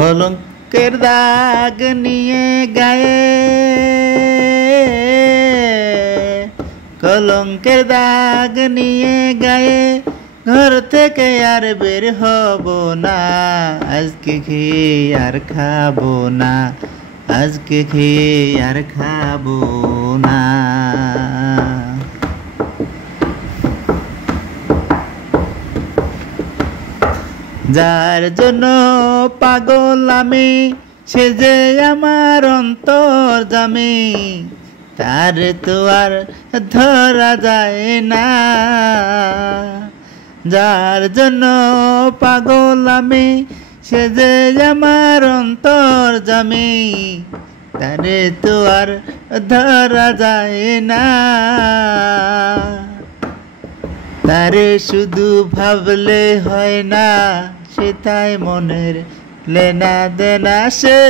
কলঙ্কের দাগ নিয়ে গায়ে, কলঙ্কের দাগ নিয়ে গায়ে, ঘর থেকে আর বের হব না। আজকে খেয়ে আর খাবো না, আজকে খেয়ে আর খাবো না। যার জন্য পাগল আমি, সে যে আমার অন্তর্যামী, তার তো আর ধরা যায় না। যার জন্য পাগল আমি, সে যে আমার অন্তর্যামী, তারে তো আর ধরা যায় না। তারে শুধু ভাবলে হয় না, সে তাই মনের লেনা দেনা, সে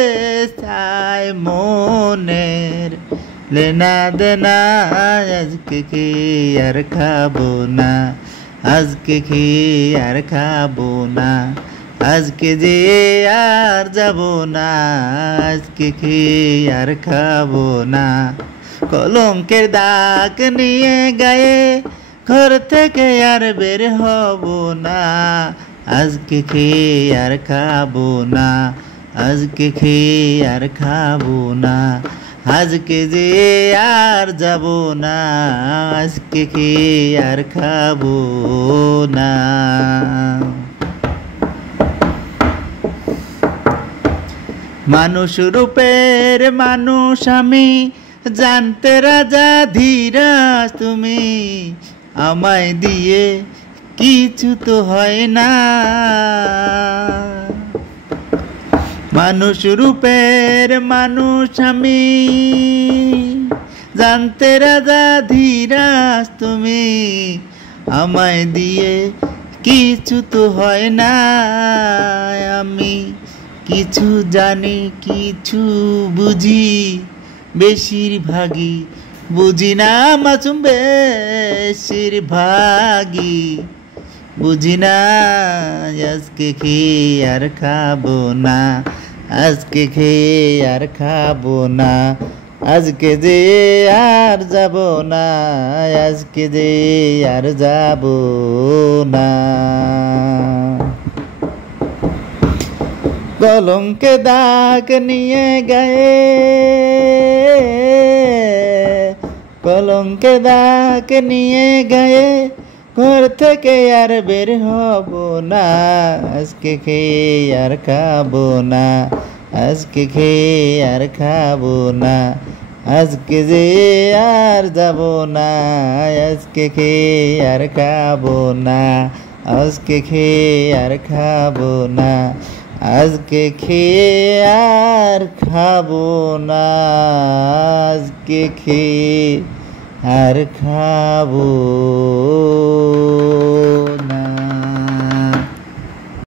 তাই মনের লেনা দেনা। আজকে খেয়ে আর খাবো না, আজকে খেয়ে আর খাবো না, আজকে যে আর যাবো না, আজকে খেয়ে আর খাবো না। কলঙ্কের দাগ নিয়ে গায়ে, ঘর থেকে আর বের হব না। আজকে খেয়ে আর খাবো না, আজকে খেয়ে আর খাবো না, আজকে যে আর যাব না, আজকে খেয়ে আর খাবো না। মানুষ রূপের মানুষ আমি, জানতে রাজা ধীরাজ তুমি, আমায় দিয়ে কিছু তো হয় না। মানুষ রূপের মানুষ আমি, জানতে রাজা ধীরাজ তুমি, আমায় দিয়ে কিছু তো হয় না। আমি কিছু জানি কিছু বুঝি, বেশিরভাগই বুঝি না মাসুম, বেশিরভাগই বুঝি না। আজকে খেয়ে আর খাবো না, আজকে খেয়ে আর খাবো না, আজকে যে আর যাব না, আজকে যে আর যাব না। কলঙ্কে দাগ নিয়ে গায়ে, কলঙ্কে দাগ নিয়ে গায়ে, ঘর থেকে আর বের হব না। আজকে খেয়ে আর খাবো না, আজকে খেয়ে আর খাবো না, আজকে যে আর যাব না, আজকে খেয়ে আর খাবো না, আজকে খেয়ে আর খাবো না, আজকে খেয়ে আর খাবো না, আজকে খেয়ে আর খাবো না।